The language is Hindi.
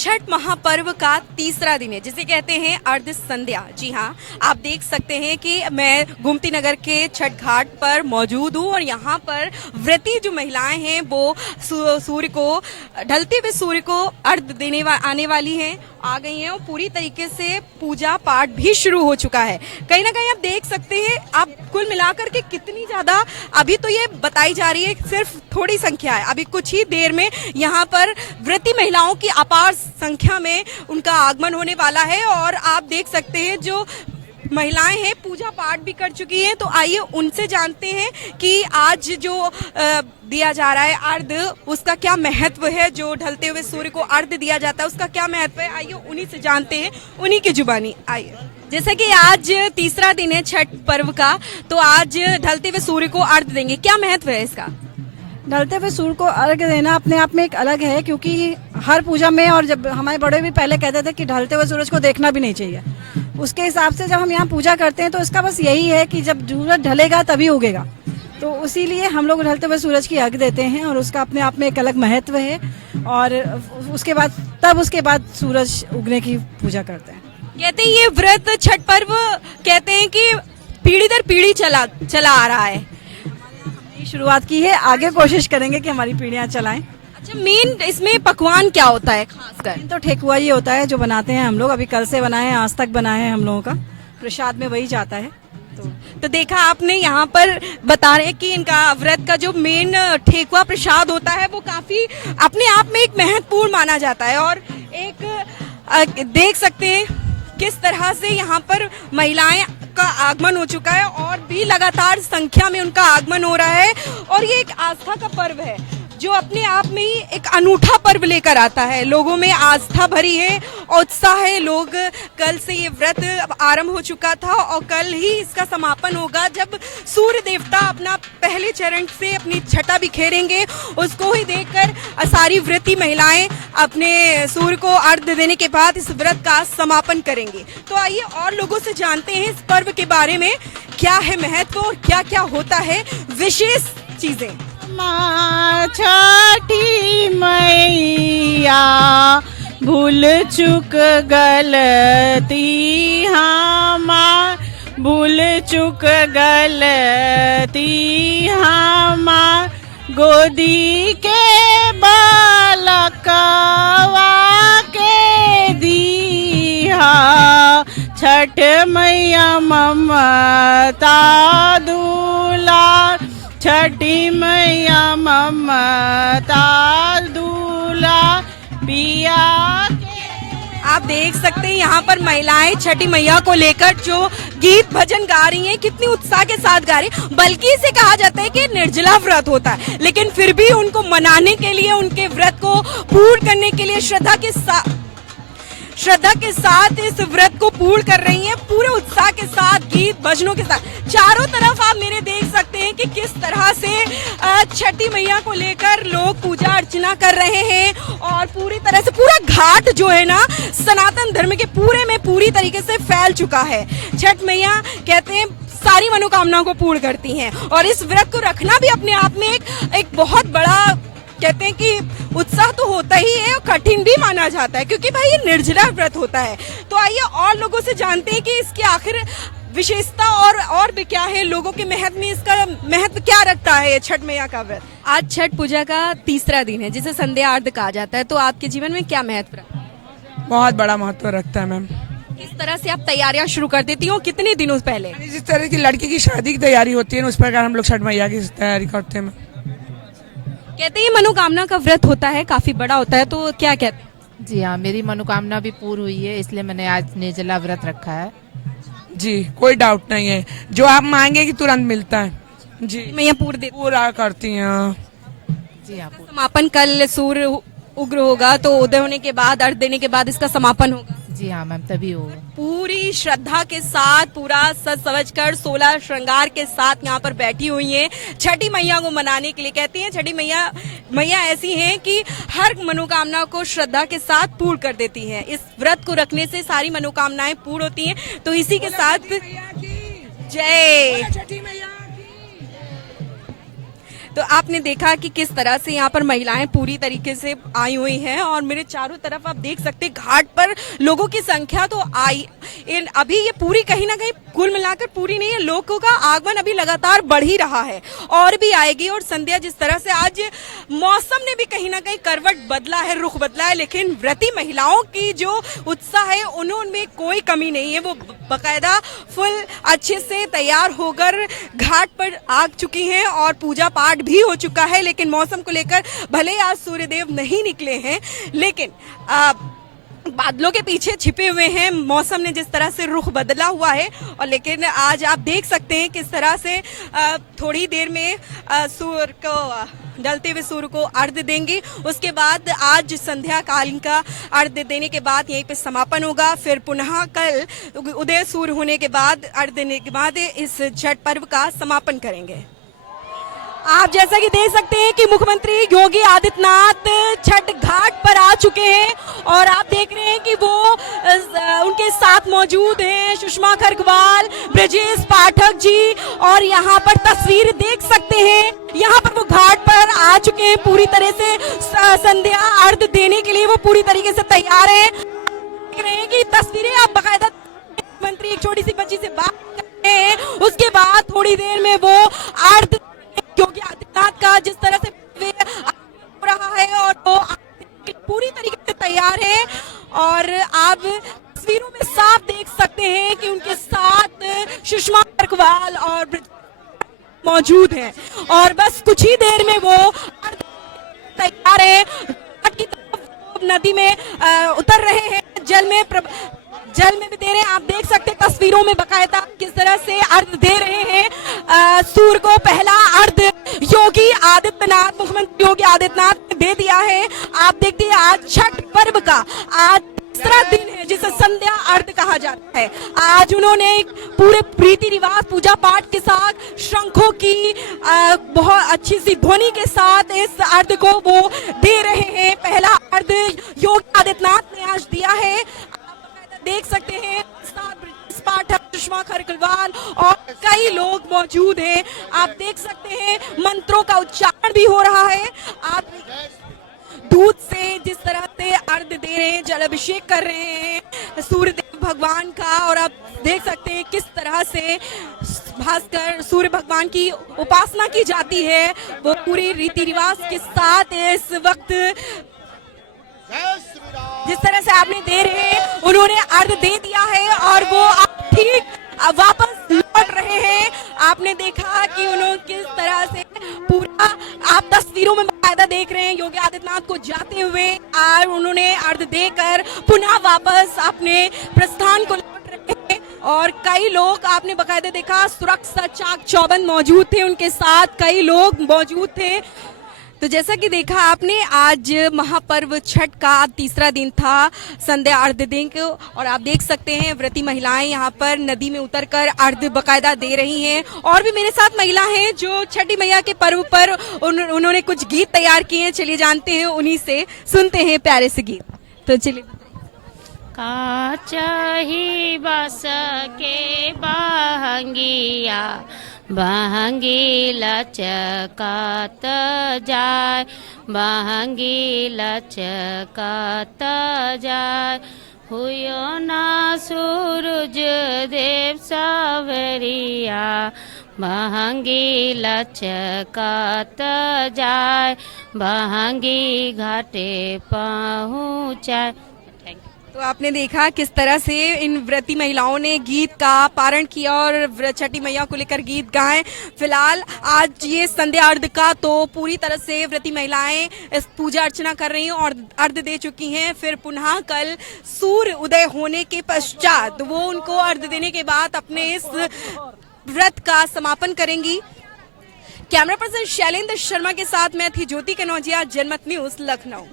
छठ महापर्व का तीसरा दिन है जिसे कहते हैं अर्ध संध्या। जी हाँ, आप देख सकते हैं कि मैं गोमती नगर के छठ घाट पर मौजूद हूँ और यहाँ पर व्रती जो महिलाएं हैं वो सूर्य को ढलते हुए सूर्य को अर्घ देने आने वाली हैं, आ गई हैं और पूरी तरीके से पूजा पाठ भी शुरू हो चुका है। कहीं ना कहीं आप देख सकते हैं, आप कुल मिलाकर के कितनी ज्यादा अभी तो ये बताई जा रही है सिर्फ थोड़ी संख्या है, अभी कुछ ही देर में यहाँ पर व्रती महिलाओं की अपार संख्या में उनका आगमन होने वाला है। और आप देख सकते हैं जो महिलाएं हैं पूजा पाठ भी कर चुकी हैं, तो आइए उनसे जानते हैं कि आज जो दिया जा रहा है अर्घ उसका क्या महत्व है, जो ढलते हुए सूर्य को अर्घ दिया जाता है उसका क्या महत्व है, आइए उन्हीं से जानते हैं, उन्हीं की जुबानी। आइए, जैसे कि आज तीसरा दिन है छठ पर्व का, तो आज ढलते हुए सूर्य को अर्घ देंगे, क्या महत्व है इसका? ढलते हुए सूर्य को अर्घ देना अपने आप में एक अलग है, क्योंकि हर पूजा में और जब हमारे बड़े भी पहले कहते थे कि ढलते हुए सूरज को देखना भी नहीं चाहिए, उसके हिसाब से जब हम यहाँ पूजा करते हैं तो इसका बस यही है कि जब सूरज ढलेगा तभी उगेगा, तो इसीलिए हम लोग ढलते हुए सूरज की अर्घ देते हैं और उसका अपने आप में एक अलग महत्व है। और उसके बाद सूरज उगने की पूजा करते हैं। कहते हैं ये व्रत छठ पर्व कहते हैं कि पीढ़ी दर पीढ़ी चला आ रहा है। शुरुआत की है, आगे कोशिश करेंगे कि हमारी पीढ़ियां चलाएं। अच्छा, मेन इसमें पकवान क्या होता है खासकर? तो ठेकुआ ही होता है जो बनाते हैं हम लोग, अभी कल से बनाए हैं, आज तक बनाए हैं हम लोगों का, प्रसाद में वही जाता है। तो देखा आपने, यहाँ पर बता रहे हैं कि इनका व्रत का जो मेन ठेकुआ प्रसाद होता है वो काफी अपने आप में एक महत्वपूर्ण माना जाता है। और एक देख सकते हैं किस तरह से यहाँ पर महिलाएं का आगमन हो चुका है और भी लगातार संख्या में उनका आगमन हो रहा है। और ये एक आस्था का पर्व है जो अपने आप में ही एक अनूठा पर्व लेकर आता है, लोगों में आस्था भरी है, उत्साह है। लोग कल से ये व्रत आरंभ हो चुका था और कल ही इसका समापन होगा जब सूर्य देवता अपना पहले चरण से अपनी छटा बिखेरेंगे, उसको ही देखकर सारी व्रती महिलाएं अपने सूर्य को अर्घ देने के बाद इस व्रत का समापन करेंगे। तो आइए और लोगों से जानते हैं इस पर्व के बारे में, क्या है महत्व और क्या क्या होता है विशेष चीजें। छठी मैया भूल चुक गलती हमार, भूल चुक गलती हमार, गोदी के बालकवा के दिया, छठ मैया ममता दुलार, छठी मैया ममता दूला पिया। आप देख सकते हैं यहाँ पर महिलाएं छठी मैया को लेकर जो गीत भजन गा रही हैं, कितनी उत्साह के साथ गा रही हैं। बल्कि इसे कहा जाता है कि निर्जला व्रत होता है, लेकिन फिर भी उनको मनाने के लिए, उनके व्रत को पूर्ण करने के लिए श्रद्धा के साथ इस व्रत को पूर्ण कर रही हैं, पूरे उत्साह के साथ, गीत भजनों के साथ। चारों तरफ आप मेरे देख सकते हैं कि किस तरह से छठी मैया को लेकर लोग पूजा अर्चना कर रहे हैं और पूरी तरह से पूरा घाट जो है ना सनातन धर्म के पूरी तरीके से फैल चुका है। छठ मैया कहते हैं सारी मनोकामनाओं को पूर्ण करती हैं और इस व्रत को रखना भी अपने आप में एक बहुत बड़ा, कहते हैं कि उत्साह तो होता ही है और कठिन भी माना जाता है, क्योंकि भाई ये निर्जला व्रत होता है। तो आइए और लोगों से जानते हैं कि इसकी आखिर विशेषता और भी क्या है, लोगों के महत्व में इसका महत्व क्या रखता है छठ मैया का व्रत। आज छठ पूजा का तीसरा दिन है जिसे संध्या अर्घ कहा जाता है, तो आपके जीवन में क्या महत्व रखता है? बहुत बड़ा महत्व रखता है मैम। किस तरह से आप तैयारियां शुरू कर देती हो, कितने दिनों पहले? जिस तरह की लड़की की शादी की तैयारी होती है ना, उस प्रकार हम लोग छठ मैया की तैयारी करते हैं। कहते हैं मनोकामना का व्रत होता है, काफी बड़ा होता है, तो क्या कहते हैं? जी हाँ, मेरी मनोकामना भी पूरी हुई है, इसलिए मैंने आज निर्जला व्रत रखा है। जी, कोई डाउट नहीं है, जो आप मांगेगी तुरंत मिलता है। जी, मैया पूरा करती हैं। जी हाँ, समापन कल सूर्य उग्र होगा, तो उदय होने के बाद, अर्घ देने के बाद इसका समापन होगा। जी हाँ मैम, तभी होगा। पूरी श्रद्धा के साथ, पूरा सज सवज कर, 16 श्रृंगार के साथ यहाँ पर बैठी हुई हैं छठी मैया को मनाने के लिए। कहती हैं छठी मैया ऐसी हैं कि हर मनोकामना को श्रद्धा के साथ पूर्ण कर देती हैं। इस व्रत को रखने से सारी मनोकामनाएं पूर्ण होती हैं। तो इसी के साथ जय। तो आपने देखा कि किस तरह से यहाँ पर महिलाएं पूरी तरीके से आई हुई हैं और मेरे चारों तरफ आप देख सकते हैं घाट पर लोगों की संख्या तो अभी ये पूरी कहीं ना कहीं कुल मिलाकर पूरी नहीं है, लोगों का आगमन अभी लगातार बढ़ ही रहा है और भी आएगी। और संध्या जिस तरह से आज मौसम ने भी कहीं ना कहीं करवट बदला है, रुख बदला है, लेकिन व्रती महिलाओं की जो उत्साह है उनमें कोई कमी नहीं है। वो बकायदा फुल अच्छे से तैयार होकर घाट पर आ चुकी हैं और पूजा पाठ भी हो चुका है। लेकिन मौसम को लेकर भले आज सूर्यदेव नहीं निकले हैं, लेकिन बादलों के पीछे छिपे हुए हैं। मौसम ने जिस तरह से रुख बदला हुआ है और लेकिन आज आप देख सकते हैं किस तरह से थोड़ी देर में सूर्य को ढलते हुए सूर्य को अर्घ्य देंगे। उसके बाद आज संध्या कालीन का अर्घ्य देने के बाद यहीं पे समापन होगा। फिर पुनः कल उदय सूर्य होने के बाद अर्घ्य देने के बाद इस छठ पर्व का समापन करेंगे। आप जैसा कि देख सकते हैं कि मुख्यमंत्री योगी आदित्यनाथ छठ घाट पर आ चुके हैं और आप देख रहे हैं कि वो उनके साथ मौजूद हैं सुषमा खरगवाल, ब्रजेश पाठक जी। और यहाँ पर तस्वीर देख सकते हैं, यहाँ पर वो घाट पर आ चुके हैं पूरी तरह से संध्या अर्घ्य देने के लिए वो पूरी तरीके से तैयार है। देख रहे हैं कि तस्वीरें आप बाकायदा मुख्यमंत्री एक छोटी सी बच्ची से बात करते हैं, उसके बाद थोड़ी देर में वो अर्घ्य योगी आदित्यनाथ का जिस तरह से हो रहा है और वो पूरी तरीके से तैयार है। और आप तस्वीरों में साफ देख सकते हैं कि उनके साथ सुषमा खरगवाल और मौजूद हैं और बस कुछ ही देर में वो तैयार है। नदी में उतर रहे हैं, जल में भी दे रहे हैं। आप देख सकते हैं तस्वीरों में बकायदा किस तरह से अर्घ्य दे रहे हैं। सूर्य को पहला अर्घ्य योगी आदित्यनाथ, मुख्यमंत्री योगी आदित्यनाथ ने दे दिया है। आप देखते हैं आज छठ पर्व का आज तीसरा दिन है जिसे संध्या अर्घ्य कहा जाता है। आज उन्होंने पूरे रीति रिवाज पूजा पाठ के साथ शंखों की बहुत अच्छी सी ध्वनि के साथ इस अर्घ्य को वो दे रहे हैं। पहला अर्घ्य योगी आदित्यनाथ ने आज दिया है। देख सकते हैं पाठक, सुषमा खरगवाल और कई लोग मौजूद हैं। आप देख सकते हैं मंत्रों का उच्चारण भी हो रहा है। आप दूध से जिस तरह से अर्घ्य दे रहे हैं, जल अभिषेक कर रहे हैं सूर्यदेव भगवान का। और आप देख सकते हैं किस तरह से भास्कर सूर्य भगवान की उपासना की जाती है, वो पूरी रीति रिवाज के साथ इस वक्त जिस तरह से आपने दे रहे हैं उन्होंने अर्घ्य दे दिया है और वो ठीक वापस लौट रहे हैं। आपने देखा कि उन्होंने किस तरह से पूरा आप तस्वीरों में बाकायदा देख रहे हैं योगी आदित्यनाथ को जाते हुए और उन्होंने अर्घ्य देकर पुनः वापस अपने प्रस्थान को लौट रहे हैं। और कई लोग आपने बाकायदा देखा, सुरक्षा चाक चौबंद मौजूद थे, उनके साथ कई लोग मौजूद थे। तो जैसा कि देखा आपने, आज महापर्व छठ का तीसरा दिन था संध्या अर्घ्य देने को और आप देख सकते हैं व्रती महिलाएं यहाँ पर नदी में उतरकर अर्घ्य बकायदा दे रही हैं। और भी मेरे साथ महिला हैं जो छठी मैया के पर्व पर उन्होंने कुछ गीत तैयार किए हैं। चलिए जानते हैं उन्हीं से, सुनते हैं प्यारे से गीत। तो चलिए। काचही बस के बहंगिया बहंगी लचकात जाय, बहंगी लचकात जाय। हुयो ना सूरज देव सवरिया, बहंगी लचकात जाय, बहंगी घाटे पहुँचाय। तो आपने देखा किस तरह से इन व्रती महिलाओं ने गीत का पारण किया और छठी मैया को लेकर गीत गाए। फिलहाल आज ये संध्या अर्घ्य का तो पूरी तरह से व्रती महिलाएं इस पूजा अर्चना कर रही हैं और अर्घ्य दे चुकी हैं। फिर पुनः कल सूर्य उदय होने के पश्चात वो उनको अर्घ्य देने के बाद अपने इस व्रत का समापन करेंगी। कैमरा पर्सन शैलेंद्र शर्मा के साथ मैं थी ज्योति कनौजिया, जनमत न्यूज, लखनऊ।